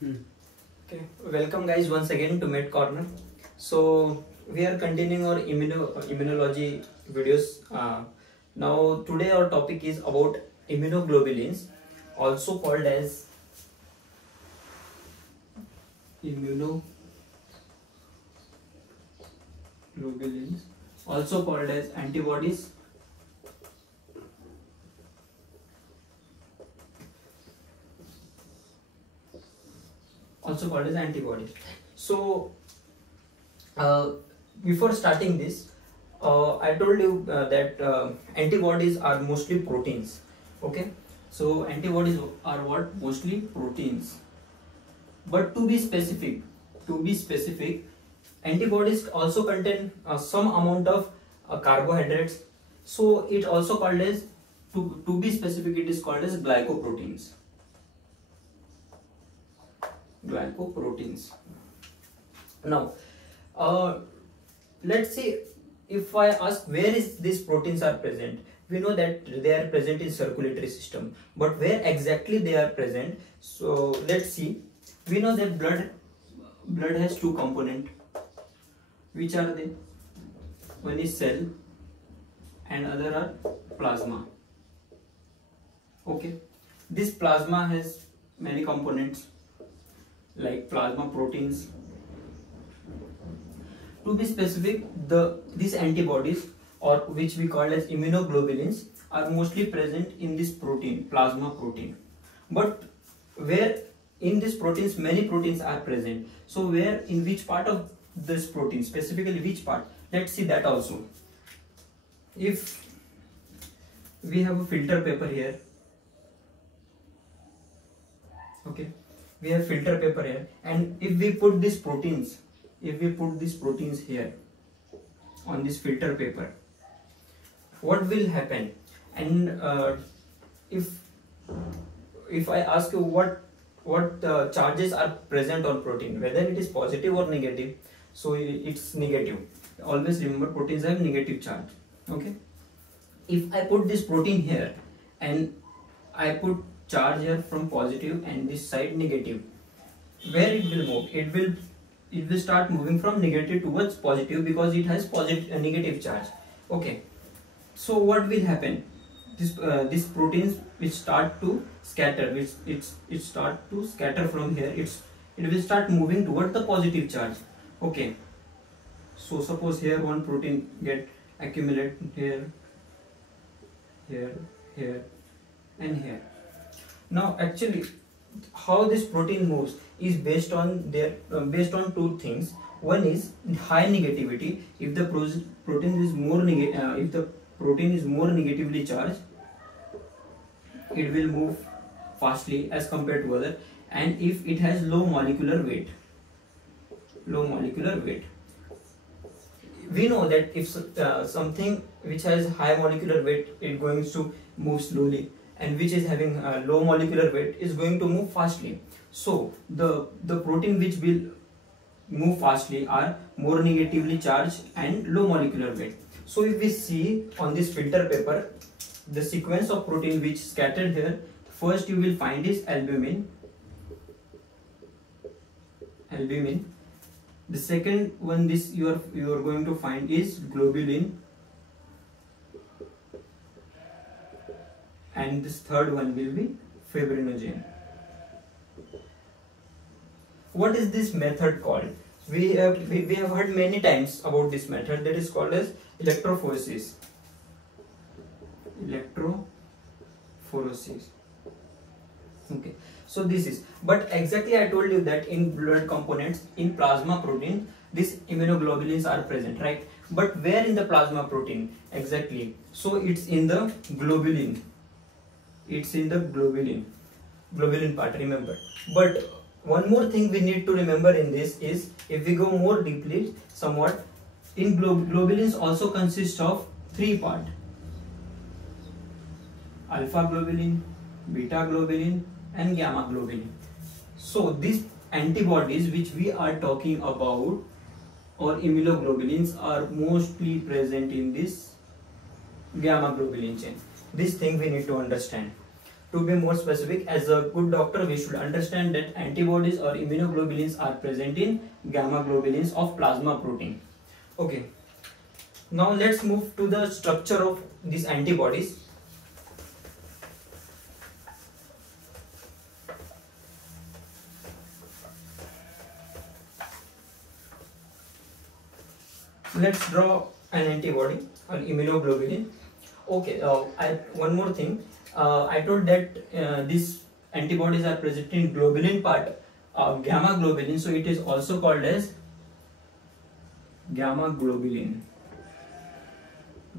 Hmm. Okay, welcome guys once again to Med Corner. So we are continuing our immunology videos. Now today our topic is about immunoglobulins, also called as immunoglobulins, also called as antibodies. Also called as antibodies. So before starting this, I told you that antibodies are mostly proteins. Okay, so antibodies are what? Mostly proteins. But to be specific, antibodies also contain some amount of carbohydrates. So it also called as, to be specific, it is called as glycoproteins. Glycoproteins. Now, let's see, if I ask where is these proteins are present, we know that they are present in circulatory system, but where exactly they are present? So let's see. We know that blood has two components. Which are they? One is cell and other are plasma. Okay, this plasma has many components like plasma proteins. To be specific, these antibodies, or which we call as immunoglobulins, are mostly present in this protein, plasma protein. But where in these proteins, many proteins are present. So where, in which part of this protein, specifically which part? Let's see that also. If we have a filter paper here, okay, we have filter paper here, and if we put these proteins here on this filter paper, what will happen? And if I ask you what charges are present on protein, whether it is positive or negative, so it's negative. Always remember, proteins have negative charge. Okay, if I put this protein here and I put charge here from positive and this side negative, where it will move? It will start moving from negative towards positive because it has negative charge. Okay, so what will happen? These proteins which start to scatter, it start to scatter from here. It will start moving towards the positive charge. Okay, so suppose here one protein get accumulate here, and here. Now actually, how this protein moves is based on two things. One is high negativity. If the protein is more negatively charged, it will move fastly as compared to other. And if it has low molecular weight, we know that if something which has high molecular weight, it going to move slowly, and which is having low molecular weight is going to move fastly. So the protein which will move fastly are more negatively charged and low molecular weight. So if we see on this filter paper, the sequence of protein which scattered here, first you will find is albumin. The second one, this you are going to find is globulin, and this third one will be fibrinogen. What is this method called? We have heard many times about this method, that is called as electrophoresis. Okay, so this is, but exactly I told you that in blood components, in plasma protein, these immunoglobulins are present, right? But where in the plasma protein exactly? So it's in the globulin. Globulin part, remember. But one more thing we need to remember in this is, if we go more deeply somewhat, in globulins also consist of three parts: alpha globulin, beta globulin, and gamma globulin. So these antibodies which we are talking about, or immunoglobulins, are mostly present in this gamma globulin chain. This thing we need to understand. To be more specific, as a good doctor, we should understand that antibodies or immunoglobulins are present in gamma globulins of plasma protein. Okay. Now let's move to the structure of these antibodies. Let's draw an antibody or immunoglobulin. Okay, one more thing. I told that these antibodies are present in globulin part of gamma globulin, so it is also called as gamma globulin.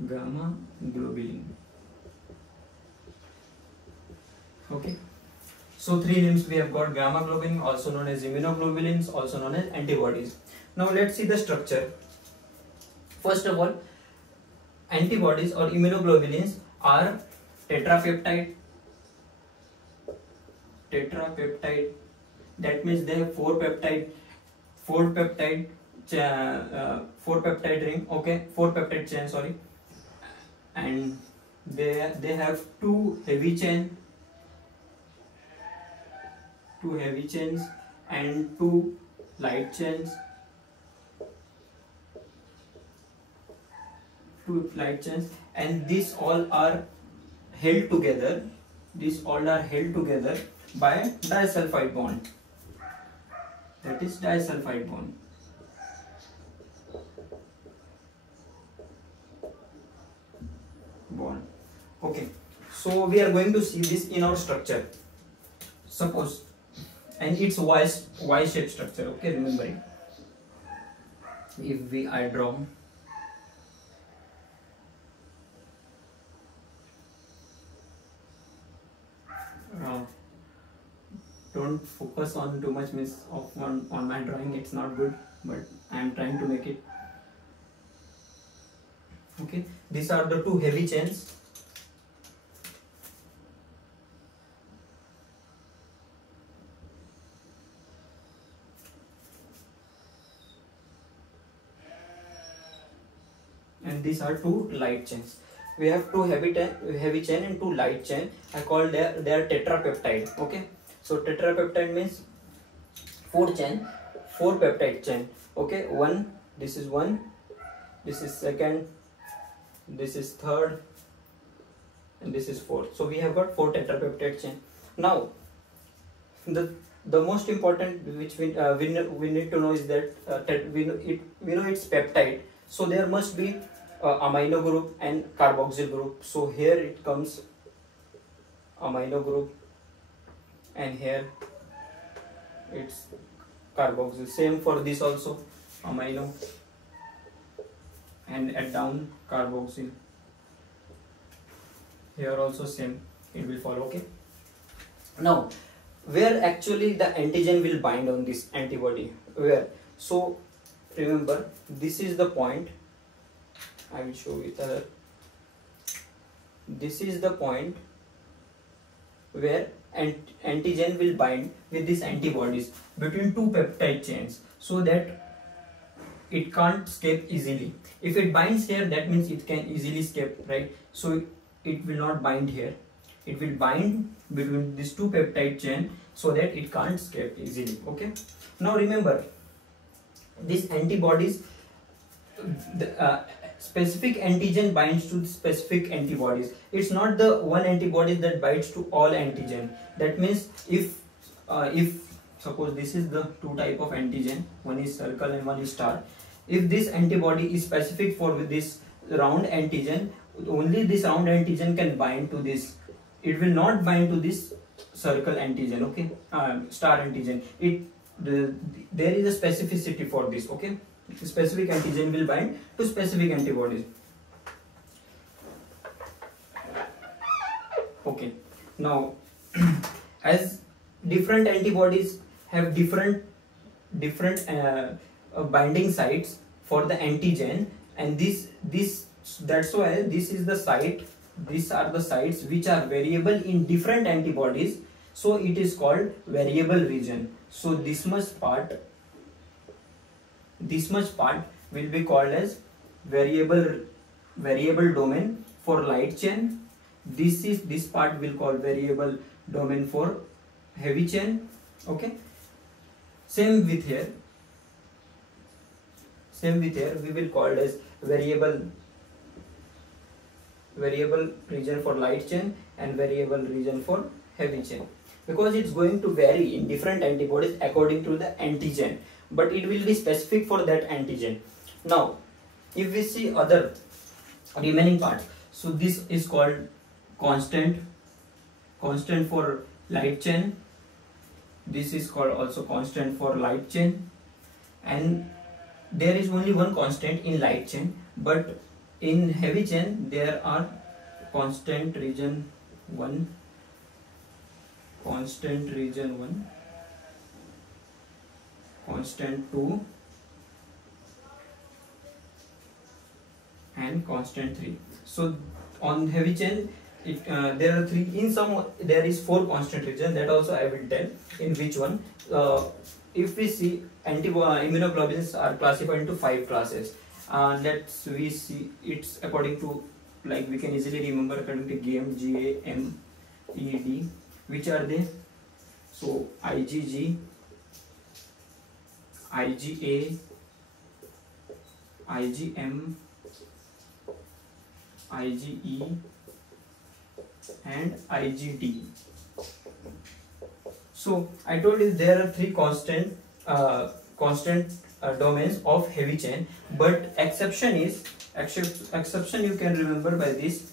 Gamma globulin. Okay. So three names we have got: gamma globulin, also known as immunoglobulins, also known as antibodies. Now let's see the structure. First of all, antibodies or immunoglobulins are tetrapeptide. That means they have four peptide ring. Okay, four peptide chain. Sorry, and they have two heavy chains and two light chains. And these all are held together. By disulfide bond. That is disulfide bond. Okay. So we are going to see this in our structure. Suppose, and it's Y-shaped structure. Okay, remember it. If I draw. Don't focus on too much on my drawing, it's not good, but I am trying to make it. Okay, these are the two heavy chains. And these are two light chains. We have two heavy chain and two light chain. I call they are tetrapeptide. Okay. So tetrapeptide means four peptide chain. Okay, this is second, this is third, and this is fourth. So we have got four tetrapeptide chain. Now, the most important which we need to know is that we know it's peptide. So there must be amino group and carboxyl group. So here it comes amino group, and here it's carboxyl. Same for this also, amino, and at down carboxyl. Here also same, it will follow. Okay. Now, where actually the antigen will bind on this antibody? Where? So remember, this is the point. I will show it other. This is the point where antigen will bind with these antibodies between two peptide chains, so that it can't escape easily. If it binds here, that means it can easily escape, right? So it will not bind here. It will bind between these two peptide chain so that it can't escape easily. Okay. Now remember, these antibodies, specific antigen binds to specific antibodies. It's not the one antibody that binds to all antigen. That means if suppose this is the two type of antigen, one is circle and one is star. If this antibody is specific for this round antigen, only this round antigen can bind to this. It will not bind to this circle antigen. Okay, star antigen. There is a specificity for this. Okay. Specific antigen will bind to specific antibodies. Okay. Now, as different antibodies have different binding sites for the antigen, and that's why this is the site. These are the sites which are variable in different antibodies. So it is called variable region. So this much part will be called as variable domain for light chain, this part will call variable domain for heavy chain. Okay, same with here we will call it as variable region for light chain and variable region for heavy chain, because it's going to vary in different antibodies according to the antigen, but it will be specific for that antigen. Now if we see other remaining parts, so this is called constant for light chain, this is called also constant for light chain, and there is only one constant in light chain, but in heavy chain there are constant region 1, constant 2 and constant 3. So on heavy chain there are 3, in some there is 4 constant region, that also I will tell in which one. If we see immunoglobulins are classified into 5 classes. Let's we see it's according to, like we can easily remember according to GAME, GAMED. Which are they? So IgG, IgA, IgM, IgE and IgD. So I told you there are 3 constant domains of heavy chain, but exception is exception you can remember by this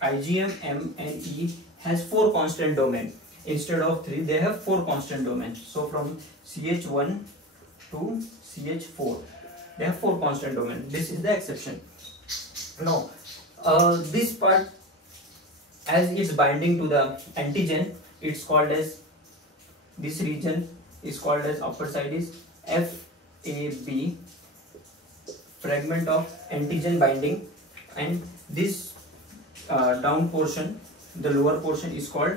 IgM, M and E has 4 constant domain. Instead of 3 they have 4 constant domains. So from CH1 to CH4 they have 4 constant domain. This is the exception. Now this part, as it's binding to the antigen, it's called as, this region is called as upper side is FAB, fragment of antigen binding, and this down portion, the lower portion is called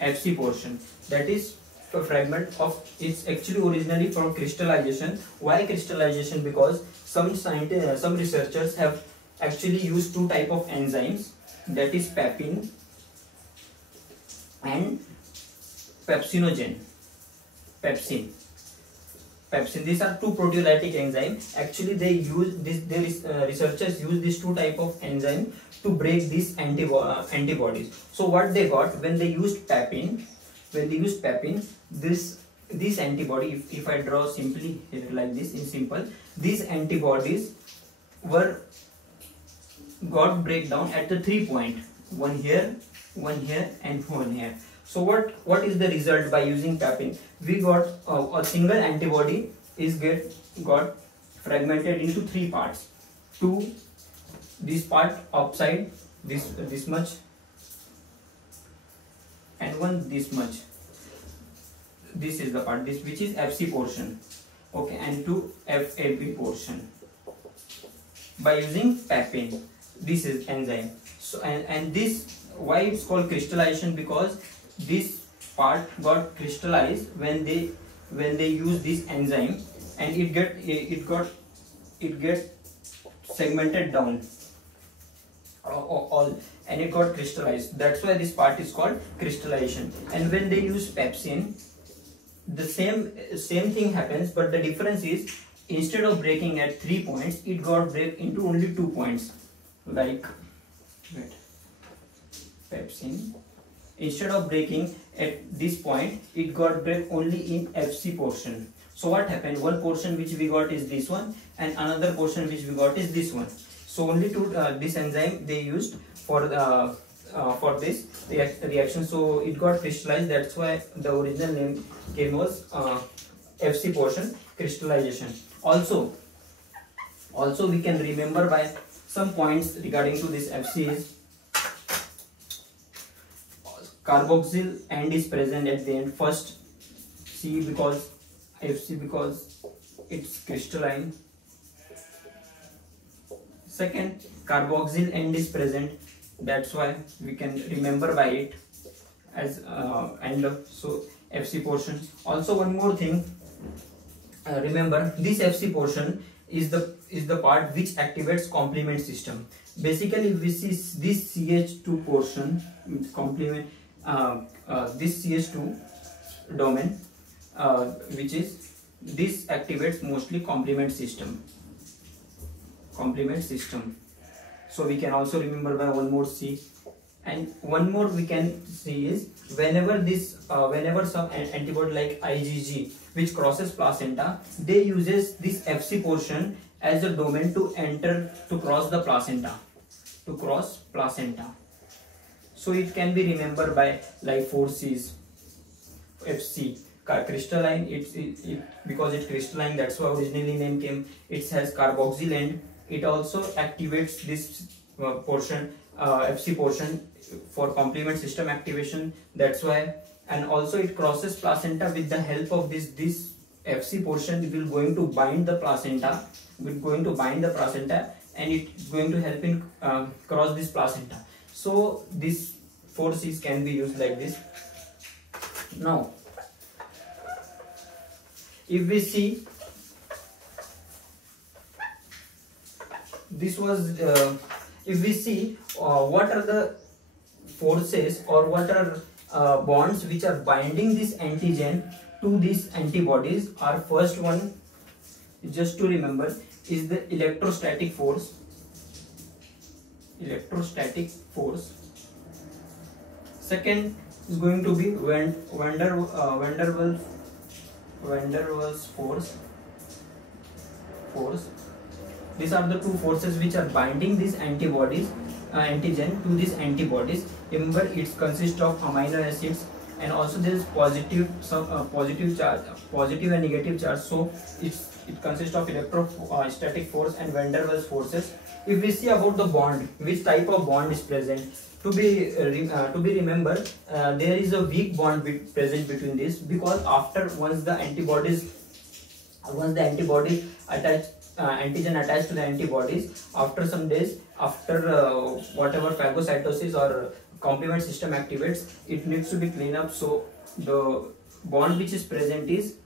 FC portion, that is a fragment of, it's actually originally from crystallization. Why crystallization? Because some researchers have actually used 2 type of enzymes, that is papain and pepsinogen. Pepsin. These are 2 proteolytic enzymes. Actually they use this, researchers use these 2 type of enzyme to break these antibodies. So what they got when they used papain, this antibody, if I draw simply here like this in simple, these antibodies got breakdown at the 3 point, one here and one here. So what is the result by using papain? We got a single antibody is got fragmented into 3 parts. 2 this part upside, this much, and 1 this much. This is the part, this which is FC portion, okay, and 2 FAB portion by using papain. This is enzyme. So and this, why it's called crystallization? Because this part got crystallized when they use this enzyme, and it get segmented down all, and it got crystallized. That's why this part is called crystallization. And when they use pepsin, the same thing happens, but the difference is instead of breaking at 3 points, it got break into only 2 points. Like pepsin, instead of breaking at this point, it got break only in FC portion. So what happened? One portion which we got is this one, and another portion which we got is this one. So only this enzyme they used for this reaction. So it got crystallized. That's why the original name was FC portion, crystallization. Also we can remember by some points regarding to this FC is carboxyl end is present at the end. First C because FC because it's crystalline. Second, carboxyl end is present. That's why we can remember by it as end of, so FC portion. Also one more thing, remember this FC portion is the part which activates complement system. Basically, if we see this CH2 portion, complement, this CH2 domain, which is this activates mostly complement system. So we can also remember by one more C. And one more we can see is whenever some antibody like IgG which crosses placenta, they uses this Fc portion as a domain to cross the placenta, So it can be remembered by like 4 C's. Fc crystalline, because it's crystalline, that's why originally name came. It has carboxyl end. It also activates this portion, Fc portion, for complement system activation, that's why. And also it crosses placenta with the help of this Fc portion. It will going to bind the placenta, and it's going to help in cross this placenta. So these 4 C's can be used like this. Now if we see, this was if we see what are the forces or what are bonds which are binding this antigen to these antibodies, our first one, just to remember, is the electrostatic force. Second is going to be Van der Waals force. These are the two forces which are binding these antibodies, antigen to these antibodies. Remember, it consists of amino acids, and also there is positive and negative charge. So it consists of electrostatic force and Van der Waals forces. If we see about the bond, which type of bond is present, to be remembered, there is a weak bond present between this, because once the antibody attach, antigen attached to the antibodies, after some days, after whatever phagocytosis or complement system activates, it needs to be cleaned up. So the bond which is present is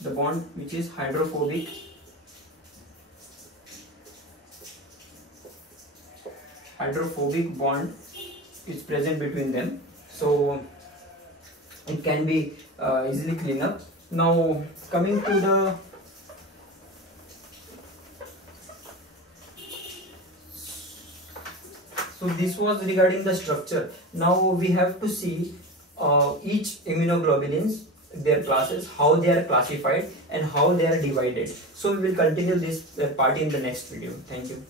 the bond which is hydrophobic. Bond is present between them, so it can be easily cleaned up. Now coming to the so this was regarding the structure. Now we have to see each immunoglobulins, their classes, how they are classified and how they are divided. So we will continue this part in the next video. Thank you.